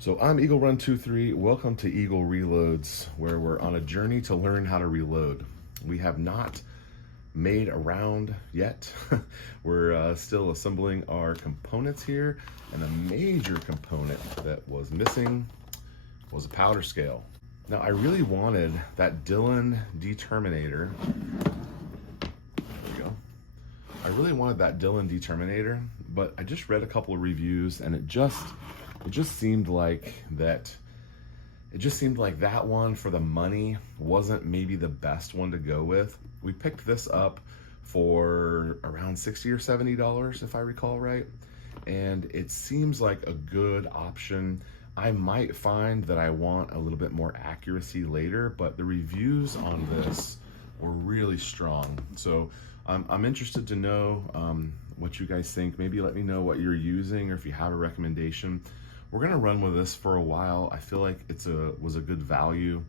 So I'm Eagle Run 23. Welcome to Eagle Reloads, where we're on a journey to learn how to reload. We have not made a round yet. We're still assembling our components here, and a major component that was missing was a powder scale. Now I really wanted that Dillon determinator. There we go. I really wanted that Dillon determinator, but I just read a couple of reviews, and it just seemed like that one for the money wasn't maybe the best one to go with. We picked this up for around $60 or $70 if I recall right, and it seems like a good option. I might find that I want a little bit more accuracy later, but the reviews on this were really strong. So I'm interested to know what you guys think. Maybe let me know what you're using, or if you have a recommendation. We're gonna run with this for a while. I feel like was a good value,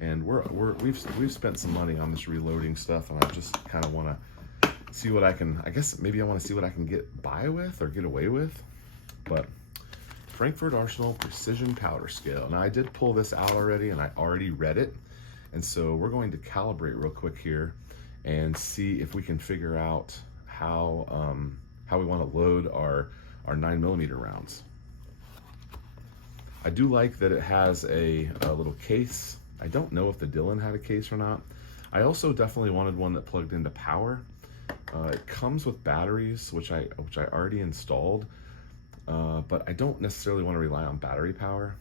and we've spent some money on this reloading stuff, and I just kind of want to see what I can. I guess maybe I want to see what I can get by with or get away with. But Frankford Arsenal Precision Powder Scale. Now I did pull this out already, and I already read it, and so we're going to calibrate real quick here and see if we can figure out how we want to load our 9mm rounds. I do like that it has a little case. I don't know if the Dillon had a case or not. I also definitely wanted one that plugged into power. It comes with batteries, which I already installed, but I don't necessarily want to rely on battery power.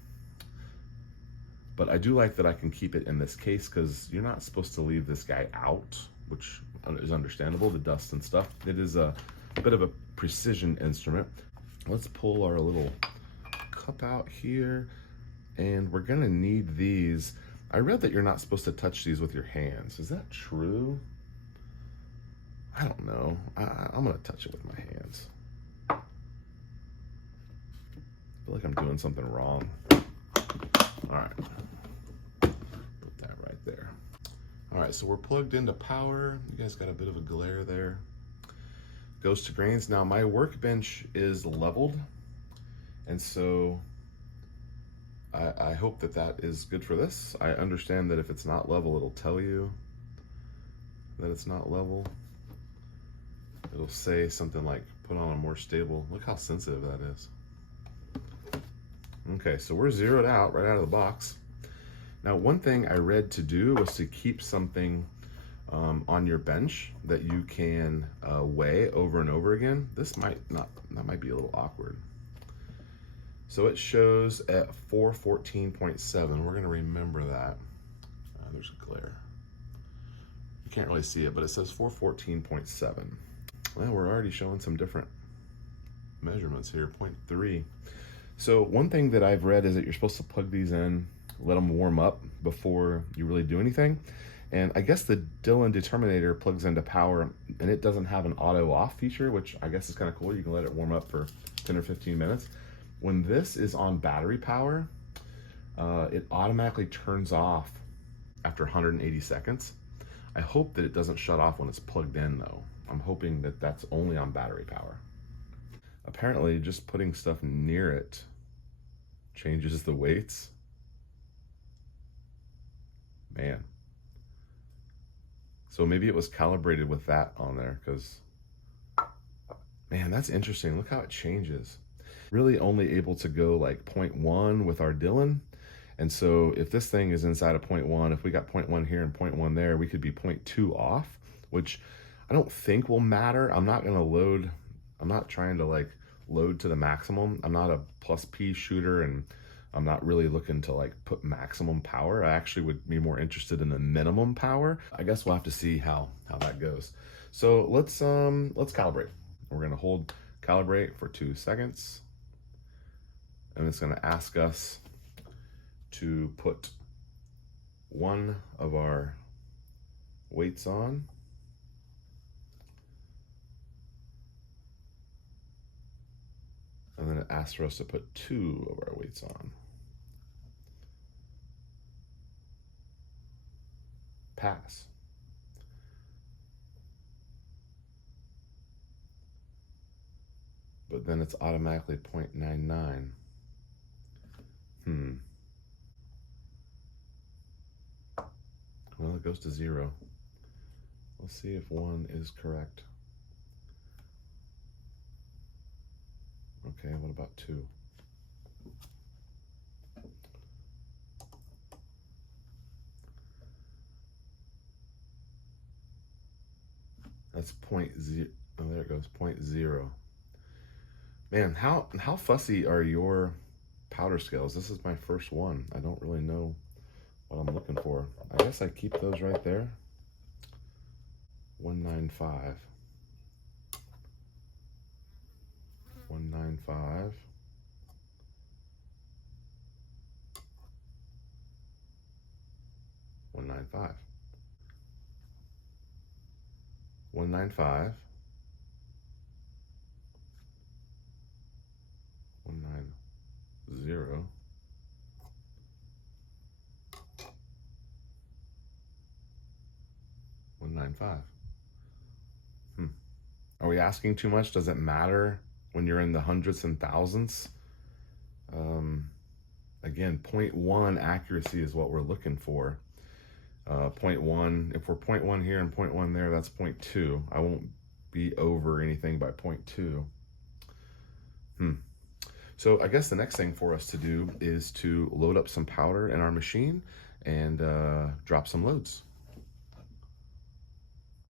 But I do like that I can keep it in this case, because you're not supposed to leave this guy out, which is understandable, the dust and stuff. It is a bit of a precision instrument. Let's pull our little cup out here, and we're gonna need these. I read that you're not supposed to touch these with your hands. Is that true? I don't know. I'm gonna touch it with my hands. I feel like I'm doing something wrong. All right, put that right there. All right, so we're plugged into power. You guys got a bit of a glare there. Goes to grains. Now my workbench is leveled, and so I hope that is good for this. I understand that if it's not level, it'll tell you that it's not level. It'll say something like, put on a more stable. Look how sensitive that is. Okay, so we're zeroed out right out of the box. Now, one thing I read to do was to keep something on your bench that you can weigh over and over again. That might be a little awkward. So it shows at 414.7. We're gonna remember that. There's a glare. You can't really see it, but it says 414.7. Well, we're already showing some different measurements here, 0.3. So one thing that I've read is that you're supposed to plug these in, let them warm up before you really do anything. And I guess the Dillon determinator plugs into power, and it doesn't have an auto off feature, which I guess is kind of cool. You can let it warm up for 10 or 15 minutes. When this is on battery power, it automatically turns off after 180 seconds. I hope that it doesn't shut off when it's plugged in though. I'm hoping that that's only on battery power. Apparently just putting stuff near it changes the weights. Man. So maybe it was calibrated with that on there, because, man, that's interesting. Look how it changes. Really only able to go like 0.1 with our Dillon. And so if this thing is inside of 0.1, if we got 0.1 here and 0.1 there, we could be 0.2 off, which I don't think will matter. I'm not gonna load, I'm not trying to like load to the maximum. I'm not a plus P shooter, and I'm not really looking to like put maximum power. I actually would be more interested in the minimum power. I guess we'll have to see how that goes. So let's calibrate. We're gonna hold calibrate for 2 seconds. And it's gonna ask us to put one of our weights on. And then it asks for us to put 2 of our weights on. Pass. But then it's automatically 0.99. it goes to 0. Let's see if 1 is correct. Okay, what about 2? That's 0.0. Oh, there it goes, 0.0. Man, how fussy are your powder scales? This is my first one. I don't really know what I'm looking for. I guess I keep those right there. 195. 195. 195. 195. 190. 195. Are we asking too much? Does it matter when you're in the hundreds and thousands? Again, 0.1 accuracy is what we're looking for. 0.1, if we're 0.1 here and 0.1 there, that's 0.2. I won't be over anything by 0.2. So I guess the next thing for us to do is to load up some powder in our machine and drop some loads.